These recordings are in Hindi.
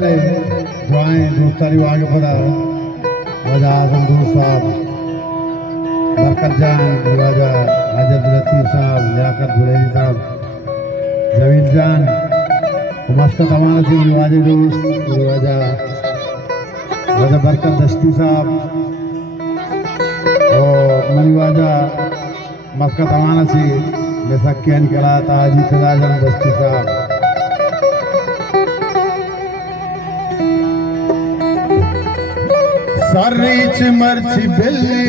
ने दुआएं दोस्तारी आगे बढ़ा वजह आजम दोस्त साहब बरकत जान वजह हाजर लतीफ़ साहब लियाकत बुलेरी साहब जमील जान मस्कत अमानत वाजे दोस्त वजह बरकत दस्ती साहब और मनी वजह मस्कत अमानत से बेसक्या निकला ताजी खजाजन दस्ती साहब सर्रीच मर्ची बिल्ली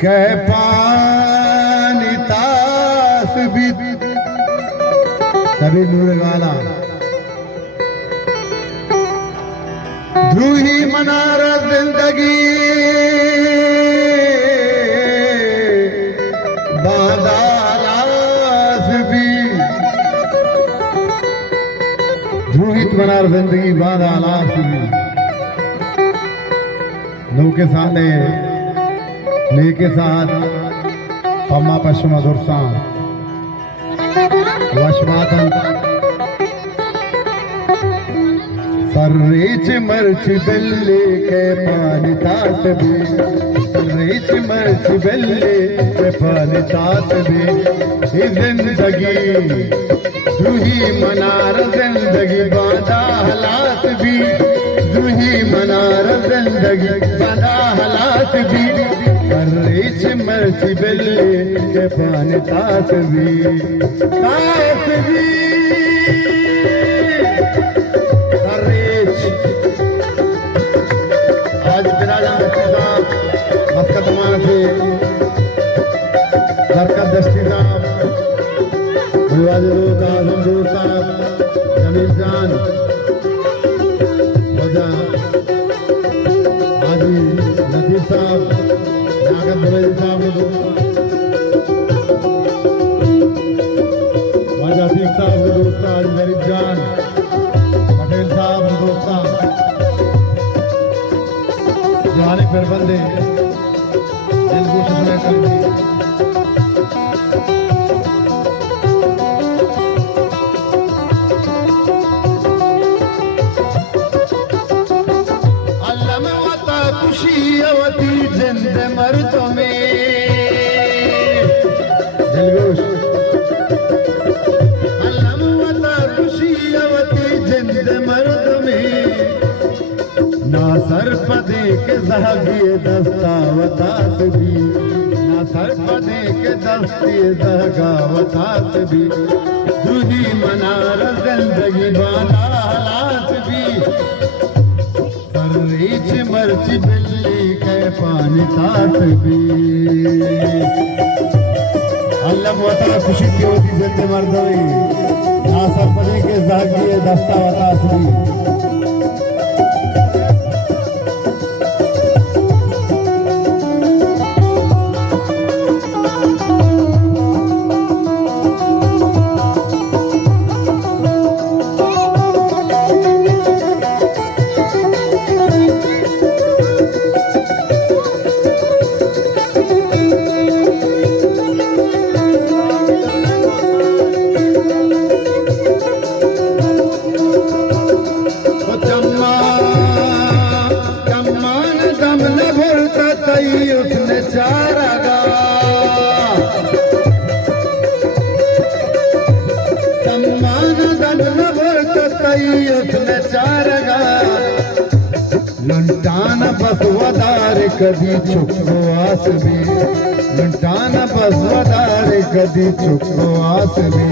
कह पानी तास भी सभी नूर गाला ध्रुही मनारा जिंदगी बादालास भी ध्रुहित मनार जिंदगी बादालास भी लोग के साथ लेके साथ पम्मा पश्चिमा दुर्सा वशमातन सर्रेच मर्च बिल्ले के पानी तात भी सर्रेच मर्च बिल्ले के पानी तात भी जिंदगी रूही मनार जिंदगी बादा हालात भी रूही मनार जिंदगी बादा हालात भी सर्रेच मर्च बिल्ले के पानी तात भी बरकत दस्ती साहब जमील जान हाजी लतीफ़ साहब लियाकत बुलेरी साहब वजह अतीक साहब दोस्त हाजी गरीब जान पटेल साहब दोस्त जाने फिर बंदे मर्दों में दिलगोश अल्लाह खुशी अवती जिंद मर्दों में ना सर पदे के जहागिए दस्तावतात भी ना सर पदे के दस्ती जगावतात भी दूधी मनार जिंदगी बाना हालात भी सर्रेच मर्च बिल्ली पानी तात भी अल्लाह वता खुशी की होती जिंदे मर्दों ना सर पदे के जागिए दस्तावतात भी उसने चारगा सम्मान दन उसने चारगा लुंटान बस वदार कदी चुको आस भी लुंटान बस वदार कदी चुको आस भी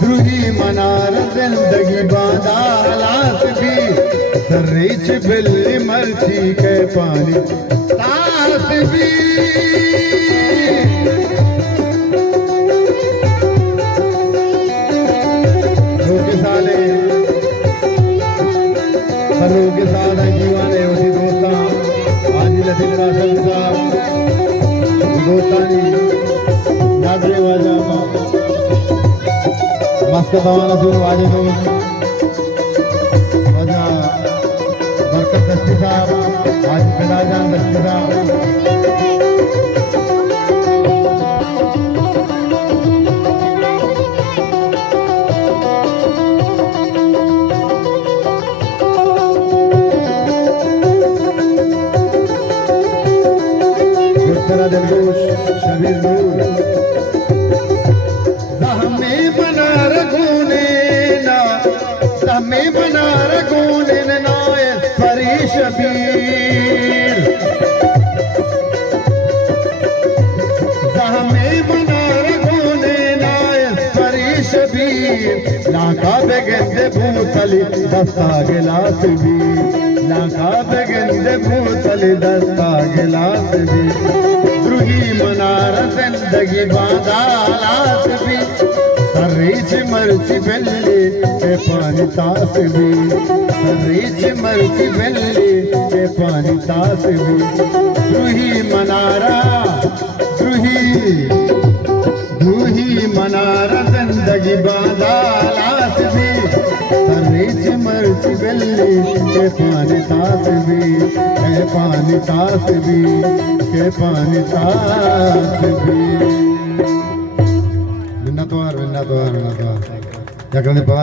द्रुही मनार जिंदगी बादा हालात भी सर्रेच बिल्ली मर्ची के पानी तात भी के साथ जीवाने उसी दोस्ता हाजी लतीफ़ साहब दोस्तानी नादरे वाजा मस्कत अमानत वाजे दोस्त वजह बरकत दस्ती साहब हाजी खजाजन दस्ती साहब बड़ा दिलगोश शबीर नूर हमें बना रखूने ना हमें बना रखूने ना फरी शबीर हमें बना रखूने ना फरी शबीर लाका बेगंदे भूतली दस्ता गिलास भी लाका बेगंदे भूतली दस्ता गिलास भी द्रुही मनार जिंदगी बादालात भी सर्रीच मर्ची बेल्ली के पानी तास भी सर्रीच मर्ची बेल्ली के पानी तास भी द्रुही मनारा द्रुही मनारा जिंदगी बादालात भी सर्रीच मर्ची बेल्ली के पानी तास भी के पानी तास भी के पानी तास भी मिन्नतवार या